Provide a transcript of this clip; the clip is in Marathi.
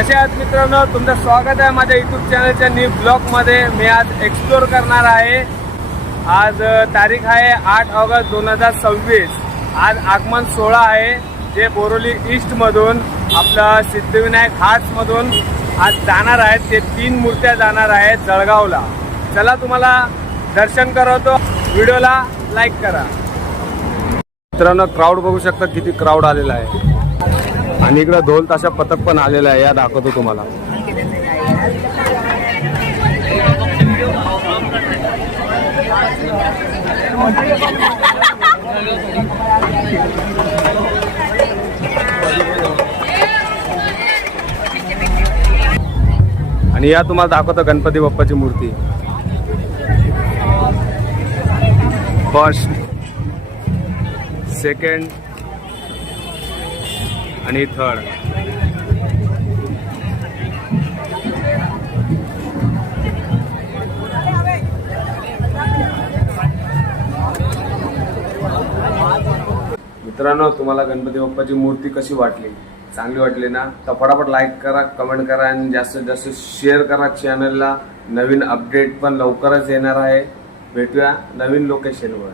कसे आहात मित्रांनो, तुमचं स्वागत आहे माझ्या यूट्यूब चॅनलच्या न्यू ब्लॉगमध्ये। मी आज एक्सप्लोर करणार आहे। आज तारीख आहे 8 ऑगस्ट 2026। आज आगमन सोहळा आहे जे बोरोली ईस्ट मधून आपला सिद्धिविनायक हाट्स मधून आज जाणार आहेत। ते 3 मूर्त्या जाणार आहेत जळगावला। चला तुम्हाला दर्शन करवतो, व्हिडिओला लाईक करा। मित्रांनो क्राऊड बघू शकता, किती क्राऊड आलेला आहे आणि इकडे ढोल ताशा पथक पण आलेला आहे। या दाखवतो तुम्हाला। आणि या तुम्हाला दाखवतो गणपती बाप्पाची मूर्ती। फर्स्ट, सेकंड आणि थर्ड। मित्रांनो तुम्हाला गणपती बाप्पाची मूर्ती कशी वाटली? चांगली वाटली ना? तर फटाफट लाईक करा, कमेंट करा आणि जास्तीत जास्त शेअर करा चॅनलला। नवीन अपडेट पण लवकरच येणार आहे। भेटूया नवीन लोकेशनवर।